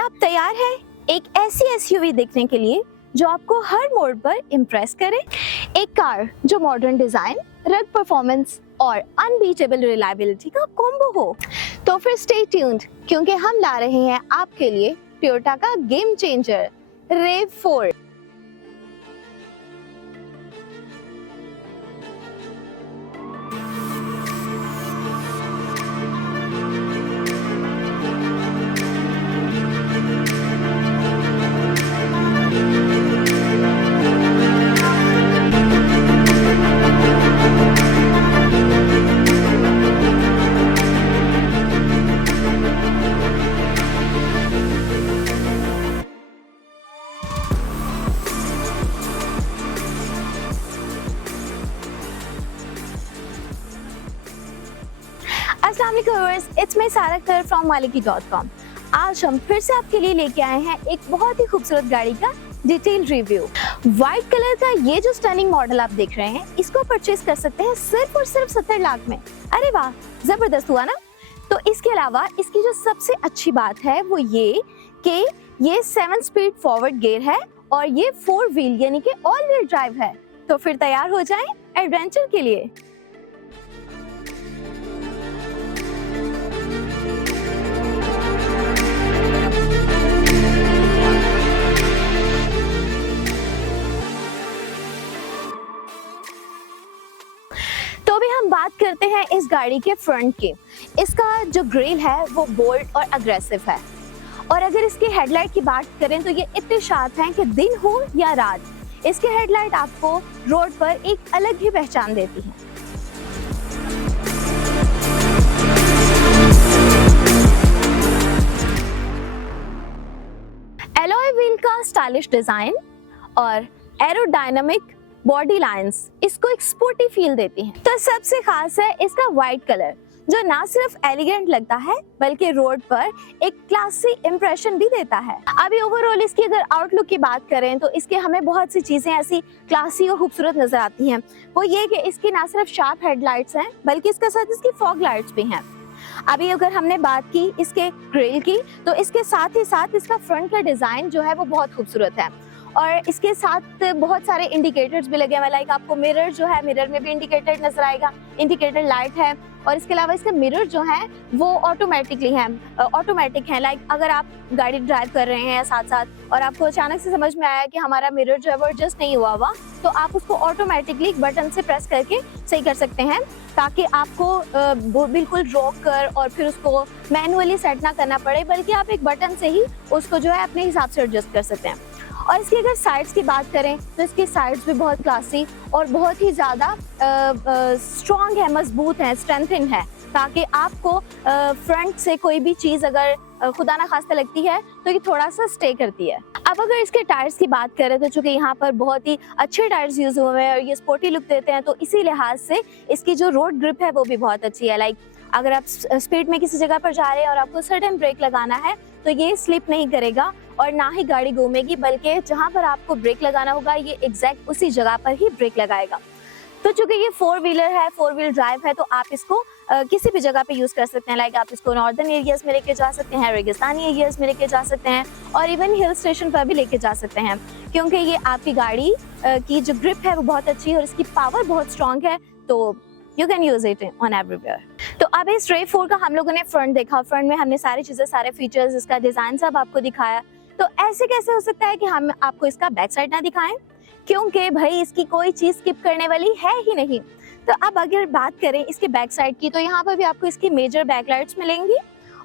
क्या आप तैयार हैं एक ऐसी एसयूवी देखने के लिए जो आपको हर मोड़ पर इम्प्रेस करे? एक कार जो मॉडर्न डिजाइन, रग परफॉर्मेंस और अनबीटेबल रिलायबिलिटी का कॉम्बो हो। तो फिर स्टे ट्यून्ड, क्योंकि हम ला रहे हैं आपके लिए टोयोटा का गेम चेंजर RAV4। अस्सलाम वालेकुम व्यूअर्स, इट्स मी सारा अख्तर फ्रॉम maliki.com। आज हम फिर से आपके लिए लेके आए हैं एक बहुत ही खूबसूरत गाड़ी का डिटेल रिव्यू। व्हाइट कलर का ये जो स्टनिंग मॉडल आप देख रहे हैं, इसको परचेज कर सकते हैं सिर्फ और सिर्फ 70 लाख में। अरे वाह, जबरदस्त हुआ ना। तो इसके अलावा इसकी जो सबसे अच्छी बात है वो ये कि ये 7 स्पीड फॉरवर्ड गियर है और ये 4 व्हील यानी कि ऑल व्हील ड्राइव है। तो फिर तैयार हो जाएं एडवेंचर के लिए। तो अभी हम बात करते हैं इस गाड़ी के फ्रंट की। इसका जो ग्रिल है वो बोल्ड और अग्रेसिव है, और अगर इसके हेडलाइट की बात करें तो ये इतने शार्प हैं कि दिन हो या रात, इसके हेडलाइट आपको रोड पर एक अलग ही पहचान देती हैं। एलॉय व्हील का स्टाइलिश डिजाइन और एरोडायनामिक बॉडी लाइंस इसको एक स्पोर्टी फील देती हैं। तो सबसे खास है इसका व्हाइट कलर, जो ना सिर्फ एलिगेंट लगता है बल्कि रोड पर एक क्लासी इंप्रेशन भी देता है। अभी ओवरऑल इसकी अगर आउटलुक की बात करें तो इसके हमें बहुत सी चीजें ऐसी क्लासी और खूबसूरत नजर आती हैं। वो ये कि इसकी ना सिर्फ शार्प हेडलाइट्स हैं बल्कि इसके साथ इसकी फॉग लाइट्स भी हैं। अभी अगर हमने बात की इसके ग्रिल की, तो इसके साथ ही साथ इसका फ्रंट का डिजाइन जो है वो बहुत खूबसूरत है, और इसके साथ बहुत सारे इंडिकेटर्स भी लगे हुए हैं। लाइक आपको मिरर जो है, मिरर में भी इंडिकेटर नजर आएगा, इंडिकेटर लाइट है। और इसके अलावा इसके मिरर जो हैं वो ऑटोमेटिक हैं। लाइक अगर आप गाड़ी ड्राइव कर रहे हैं साथ साथ और आपको अचानक से समझ में आया कि हमारा मिरर जो है वो एडजस्ट नहीं हुआ, तो आप उसको ऑटोमेटिकली बटन से प्रेस करके सही कर सकते हैं, ताकि आपको बिल्कुल रोक कर और फिर उसको मैनुअली सेट ना करना पड़े, बल्कि आप एक बटन से ही उसको जो है अपने हिसाब से एडजस्ट कर सकते हैं। और इसकी अगर साइड्स की बात करें तो इसकी साइड्स भी बहुत क्लासी और बहुत ही ज़्यादा स्ट्रॉन्ग है, मजबूत है, स्ट्रेंथन है, ताकि आपको फ्रंट से कोई भी चीज़ अगर खुदा ना खास्ता लगती है तो ये थोड़ा सा स्टे करती है। अब अगर इसके टायर्स की बात करें तो चूंकि यहाँ पर बहुत ही अच्छे टायर्स यूज हुए हैं और ये स्पोर्टी लुक देते हैं, तो इसी लिहाज से इसकी जो रोड ग्रिप है वो भी बहुत अच्छी है। लाइक अगर आप स्पीड में किसी जगह पर जा रहे हैं और आपको सडन ब्रेक लगाना है तो ये स्लिप नहीं करेगा और ना ही गाड़ी घूमेगी, बल्कि जहाँ पर आपको ब्रेक लगाना होगा ये एग्जैक्ट उसी जगह पर ही ब्रेक लगाएगा। तो चूंकि ये 4 व्हीलर है, 4 व्हील ड्राइव है, तो आप इसको किसी भी जगह पे यूज कर सकते हैं। लाइक आप इसको नॉर्दर्न एरियाज में लेके जा सकते हैं, रेगिस्तानी एरियाज में लेके जा सकते हैं, और इवन हिल स्टेशन पर भी लेके जा सकते हैं, क्योंकि ये आपकी गाड़ी की जो ग्रिप है वो बहुत अच्छी है और इसकी पावर बहुत स्ट्रॉन्ग है। तो you can use it on everywhere. तो अब इस RAV4 का हम लोगों ने फ्रंट देखा, फ्रंट में हमने सारी चीजें, सारे फीचर्स, इसका डिजाइन सब आपको दिखाया। तो ऐसे कैसे हो सकता है कि हम आपको इसका बैक साइड ना दिखाएं, क्योंकि भाई इसकी कोई चीज स्किप करने वाली है ही नहीं। तो अब अगर बात करें इसके बैक साइड की, तो यहाँ पर भी आपको इसकी मेजर बैक लाइट्स मिलेंगी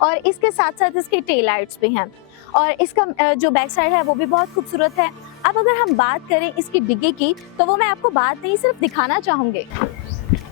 और इसके साथ साथ इसकी टेल लाइट्स भी हैं, और इसका जो बैक साइड है वो भी बहुत खूबसूरत है। अब अगर हम बात करें इसकी डिग्गी की, तो वो मैं आपको बात नहीं सिर्फ दिखाना चाहूंगी।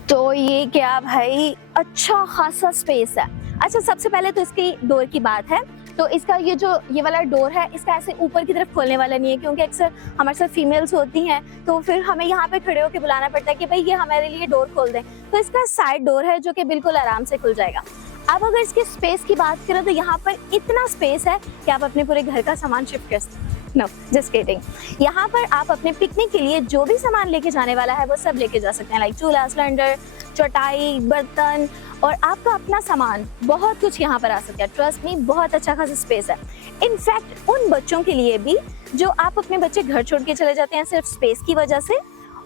तो ये क्या भाई, अच्छा खासा स्पेस है। अच्छा, सबसे पहले तो इसकी डोर की बात है। तो इसका ये वाला डोर है, इसका ऐसे ऊपर की तरफ खोलने वाला नहीं है, क्योंकि अक्सर हमारे साथ फीमेल्स होती हैं तो फिर हमें यहाँ पे खड़े होकर बुलाना पड़ता है कि भाई ये हमारे लिए डोर खोल दें। तो इसका साइड डोर है जो कि बिल्कुल आराम से खुल जाएगा। अब अगर इसके स्पेस की बात करें तो यहाँ पर इतना स्पेस है कि आप अपने पूरे घर का सामान शिफ्ट कर सकते हैं। No, just kidding. यहाँ पर आप अपने पिकनिक के लिए जो भी सामान लेके जाने वाला है वो सब लेके जा सकते हैं, लाइक चूल्हा, सिलेंडर, चटाई, बर्तन और आपका अपना सामान बहुत कुछ यहाँ पर आ सकता है। ट्रस्ट मी, बहुत अच्छा खासा स्पेस है। इनफैक्ट उन बच्चों के लिए भी जो आप अपने बच्चे घर छोड़ के चले जाते हैं सिर्फ स्पेस की वजह से,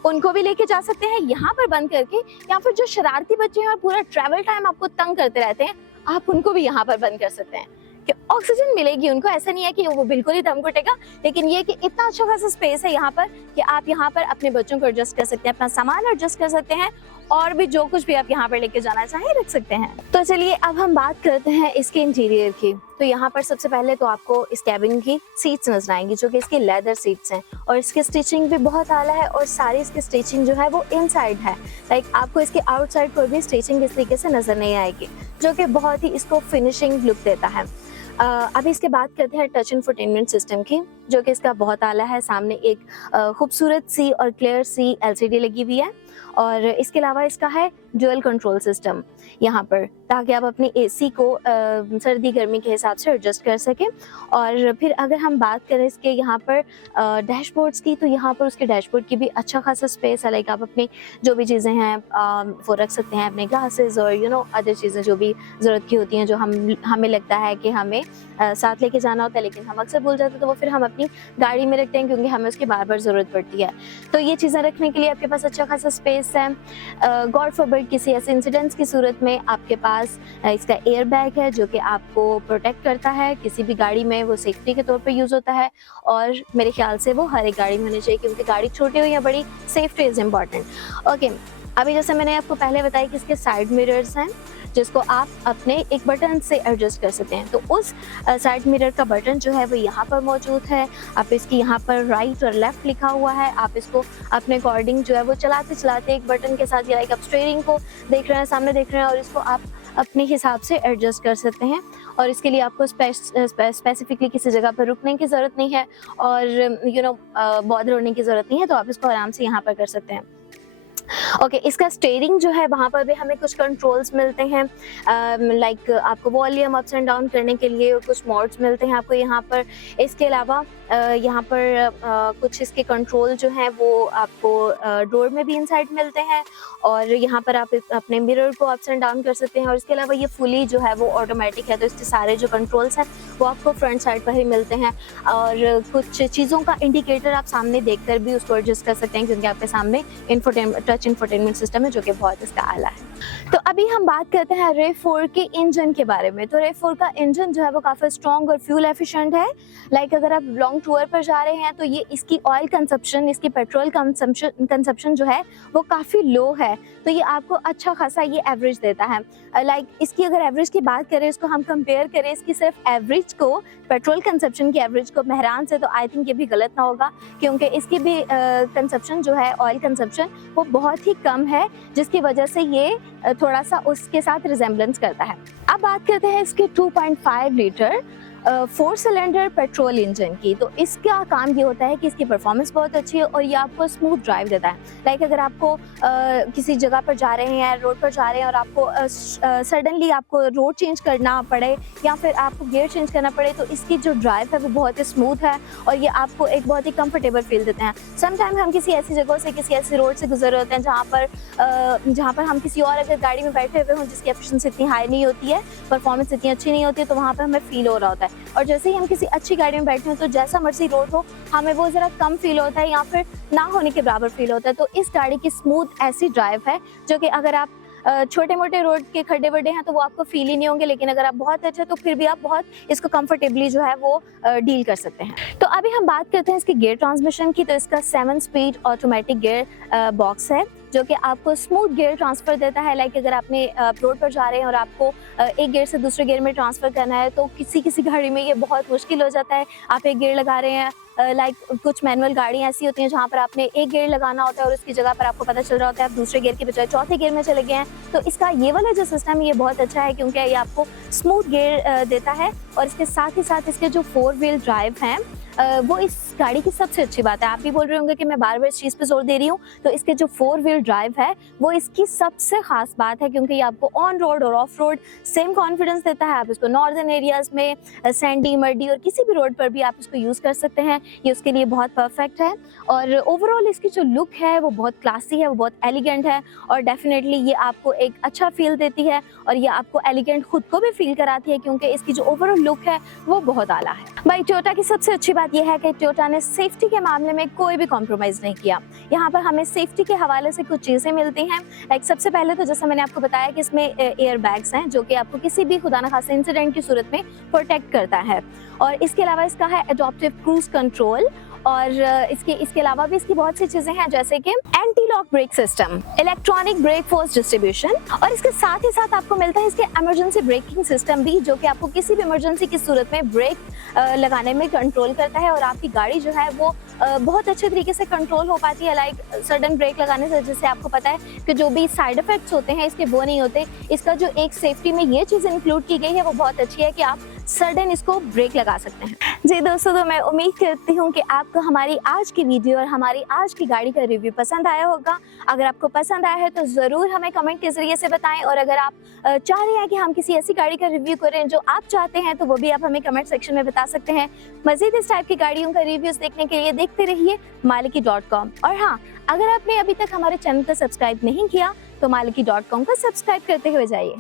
उनको भी लेके जा सकते हैं यहाँ पर बंद करके। या फिर जो शरारती बच्चे हैं और पूरा ट्रैवल टाइम आपको तंग करते रहते हैं, आप उनको भी यहाँ पर बंद कर सकते हैं कि ऑक्सीजन मिलेगी उनको। ऐसा नहीं है कि वो बिल्कुल ही दम घुटेगा, लेकिन ये कि इतना अच्छा खासा स्पेस है यहाँ पर कि आप यहाँ पर अपने बच्चों को एडजस्ट कर सकते हैं, अपना सामान एडजस्ट कर सकते हैं, और भी जो कुछ भी आप यहाँ पर लेके जाना चाहें रख सकते हैं। तो चलिए अब हम बात करते हैं इसके इंटीरियर की। तो यहाँ पर सबसे पहले तो आपको इस कैबिन की सीट्स नजर आएंगी जो कि इसकी लेदर सीट्स हैं, और इसकी स्टिचिंग भी बहुत आला है, और सारी इसकी स्टिचिंग जो है वो इनसाइड है। लाइक आपको इसके आउटसाइड पर भी स्टिचिंग इस तरीके से नजर नहीं आएगी, जो कि बहुत ही इसको फिनिशिंग लुक देता है। अभी इसके बात करते हैं टच इंफोटेनमेंट सिस्टम की, जो कि इसका बहुत आला है। सामने एक खूबसूरत सी और क्लियर सी LCD लगी हुई है, और इसके अलावा इसका है ड्यूअल कंट्रोल सिस्टम यहाँ पर, ताकि आप अपनी AC को सर्दी गर्मी के हिसाब से एडजस्ट कर सकें। और फिर अगर हम बात करें इसके यहाँ पर डैशबोर्ड्स की, तो यहाँ पर उसके डैशबोर्ड की भी अच्छा खासा स्पेस है। लाइक आप अपनी जो भी चीज़ें हैं वो रख सकते हैं, अपने ग्लासेस और अदर चीज़ें जो भी ज़रूरत की होती हैं, जो हमें लगता है कि हमें साथ लेके जाना होता है लेकिन हम अक्सर भूल जाते हैं, तो वो फिर हम अपनी गाड़ी में रखते हैं क्योंकि हमें उसकी बार बार ज़रूरत पड़ती है। तो ये चीज़ें रखने के लिए आपके पास अच्छा खासा स्पेस है। गॉड फॉरबिड किसी ऐसे इंसिडेंट्स की सूरत में आपके पास इसका एयर बैग है, जो कि आपको प्रोटेक्ट करता है किसी भी गाड़ी में, वो सेफ्टी के तौर पे यूज़ होता है, और मेरे ख्याल से वो हर एक गाड़ी में होनी चाहिए, क्योंकि गाड़ी छोटी हो या बड़ी, सेफ्टी इज़ इम्पॉर्टेंट। ओके, अभी जैसे मैंने आपको पहले बताया कि इसके साइड मिरर्स हैं, जिसको आप अपने एक बटन से एडजस्ट कर सकते हैं। तो उस साइड मिरर का बटन जो है वो यहाँ पर मौजूद है। आप इसकी यहाँ पर राइट और लेफ्ट लिखा हुआ है, आप इसको अपने अकॉर्डिंग जो है वो चलाते चलाते एक बटन के साथ, या आप स्टीयरिंग को देख रहे हैं, सामने देख रहे हैं, और इसको आप अपने हिसाब से एडजस्ट कर सकते हैं। और इसके लिए आपको स्पेसिफिकली किसी जगह पर रुकने की ज़रूरत नहीं है, और बॉदर होने की ज़रूरत नहीं है, तो आप इसको आराम से यहाँ पर कर सकते हैं। ओके, इसका स्टीयरिंग जो है वहाँ पर भी हमें कुछ कंट्रोल्स मिलते हैं। लाइक आपको वॉल्यूम अप्स एंड डाउन करने के लिए कुछ मोड्स मिलते हैं आपको यहाँ पर। इसके अलावा यहाँ पर कुछ इसके कंट्रोल जो हैं वो आपको डोर में भी इनसाइड मिलते हैं, और यहाँ पर आप अपने मिरर को अप्स एंड डाउन कर सकते हैं। और इसके अलावा ये फुली जो है वो ऑटोमेटिक है, तो इसके सारे जो कंट्रोल्स हैं वो आपको फ्रंट साइड पर ही मिलते हैं। और कुछ चीज़ों का इंडिकेटर आप सामने देखकर भी उसको एडजस्ट कर सकते हैं, क्योंकि आपके सामने टच इंफोटेनमेंट सिस्टम है, जो कि बहुत इसका आला है। तो अभी हम बात करते हैं RAV4 के इंजन के बारे में। तो RAV4 का इंजन जो है वो काफ़ी स्ट्रॉन्ग और फ्यूल एफिशिएंट है। लाइक अगर आप लॉन्ग टूर पर जा रहे हैं तो ये इसकी ऑयल कंजप्शन, इसकी पेट्रोल कंजप्शन जो है वो काफ़ी लो है, तो ये आपको अच्छा खासा ये एवरेज देता है। लाइक इसकी अगर एवरेज की बात करें, इसको हम कंपेयर करें इसकी सिर्फ एवरेज को, पेट्रोल कंजप्शन की एवरेज को मेहरान से, तो आई थिंक ये भी गलत ना होगा, क्योंकि इसकी भी कंजप्शन जो है, ऑयल कंजप्शन, वो बहुत ही कम है, जिसकी वजह से ये थोड़ा सा उसके साथ रिजेम्बलेंस करता है। अब बात करते हैं इसके 2.5 लीटर 4 सिलेंडर पेट्रोल इंजन की। तो इसका काम ये होता है कि इसकी परफॉर्मेंस बहुत अच्छी है और ये आपको स्मूथ ड्राइव देता है। लाइक अगर आपको किसी जगह पर जा रहे हैं, रोड पर जा रहे हैं, और आपको सडनली आपको रोड चेंज करना पड़े या फिर आपको गियर चेंज करना पड़े, तो इसकी जो ड्राइव है वो बहुत ही स्मूथ है और ये आपको एक बहुत ही कंफर्टेबल फील देते हैं। समटाइम हम किसी ऐसी जगह से, किसी ऐसी रोड से गुजर रहे होते हैं जहाँ पर हम किसी और अगर गाड़ी में बैठे हुए हों जिसकी एफिशिएंसी इतनी हाई नहीं होती है, परफॉर्मेंस इतनी अच्छी नहीं होती है, तो वहाँ पर हमें फील हो रहा होता है। और जैसे ही हम किसी अच्छी गाड़ी में बैठे हैं तो जैसा मर्जी रोड हो, हमें वो ज़रा कम फील होता है या फिर ना होने के बराबर फील होता है। तो इस गाड़ी की स्मूथ ऐसी ड्राइव है जो कि अगर आप छोटे मोटे रोड के खड्डे वड्डे हैं तो वो आपको फील ही नहीं होंगे, लेकिन अगर आप बहुत अच्छे तो फिर भी आप बहुत इसको कंफर्टेबली जो है वो डील कर सकते हैं। तो अभी हम बात करते हैं इसके गियर ट्रांसमिशन की। तो इसका 7 स्पीड ऑटोमेटिक गियर बॉक्स है जो कि आपको स्मूथ गियर ट्रांसफ़र देता है। लाइक अगर आपने रोड पर जा रहे हैं और आपको एक गियर से दूसरे गियर में ट्रांसफ़र करना है तो किसी गाड़ी में ये बहुत मुश्किल हो जाता है। आप एक गियर लगा रहे हैं, लाइक कुछ मैनुअल गाड़ियाँ ऐसी होती हैं जहाँ पर आपने एक गियर लगाना होता है और उसकी जगह पर आपको पता चल रहा होता है आप दूसरे गियर के बजाय चौथे गियर में चले गए हैं। तो इसका ये वाला जो सिस्टम है ये बहुत अच्छा है क्योंकि ये आपको स्मूथ गियर देता है। और इसके साथ ही साथ इसके जो 4 व्हील ड्राइव हैं वो इस गाड़ी की सबसे अच्छी बात है। आप भी बोल रहे होंगे कि मैं बार बार इस चीज़ पे जोर दे रही हूँ, तो इसके जो 4 व्हील व्हील ड्राइव है वो इसकी सबसे खास बात है, क्योंकि ये आपको ऑन रोड और ऑफ रोड सेम कॉन्फिडेंस देता है। आप इसको नॉर्दर्न एरियाज में सैंडी मर्डी और किसी भी रोड पर भी आप इसको यूज़ कर सकते हैं, ये उसके लिए बहुत परफेक्ट है। और ओवरऑल इसकी जो लुक है वो बहुत क्लासी है, वो बहुत एलिगेंट है और डेफिनेटली ये आपको एक अच्छा फील देती है और ये आपको एलिगेंट खुद को भी फील कराती है, क्योंकि इसकी जो ओवरऑल लुक है वो बहुत आला है। भाई टोयोटा की सबसे अच्छी बात यह है कि टोयोटा ने सेफ्टी के मामले में कोई भी कॉम्प्रोमाइज़ नहीं किया। यहाँ पर हमें सेफ्टी के हवाले से कुछ चीज़ें मिलती हैं। लाइक सबसे पहले तो जैसा मैंने आपको बताया कि इसमें एयर बैग्स हैं जो कि आपको किसी भी खुदा न खासा इंसिडेंट की सूरत में प्रोटेक्ट करता है। और इसके अलावा इसका है एडॉप्टिव क्रूज कंट्रोल और इसके अलावा भी इसकी बहुत सी चीज़ें हैं, जैसे कि anti lock brake system, electronic brake force distribution और इसके साथ ही साथ आपको मिलता है इसके इमरजेंसी ब्रेकिंग सिस्टम भी, जो कि आपको किसी भी इमरजेंसी की सूरत में ब्रेक लगाने में कंट्रोल करता है और आपकी गाड़ी जो है वो बहुत अच्छे तरीके से कंट्रोल हो पाती है। लाइक सडन ब्रेक लगाने से, जैसे आपको पता है कि जो भी साइड इफेक्ट्स होते हैं इसके वो नहीं होते। इसका जो एक सेफ्टी में ये चीज़ इंक्लूड की गई है वो बहुत अच्छी है कि आप सडन इसको ब्रेक लगा सकते हैं। जी दोस्तों, तो मैं उम्मीद करती हूँ कि आपको हमारी आज की वीडियो और हमारी आज की गाड़ी का रिव्यू पसंद आया होगा। अगर आपको पसंद आया है तो ज़रूर हमें कमेंट के ज़रिए से बताएं, और अगर आप चाह रहे हैं कि हम किसी ऐसी गाड़ी का रिव्यू करें जो आप चाहते हैं तो वो भी आप हमें कमेंट सेक्शन में बता सकते हैं। मज़ीद इस टाइप की गाड़ियों का रिव्यूज़ देखने के लिए देखते रहिए मालिकी.com। और हाँ, अगर आपने अभी तक हमारे चैनल को सब्सक्राइब नहीं किया तो मालिकी.com को सब्सक्राइब करते हुए जाइए।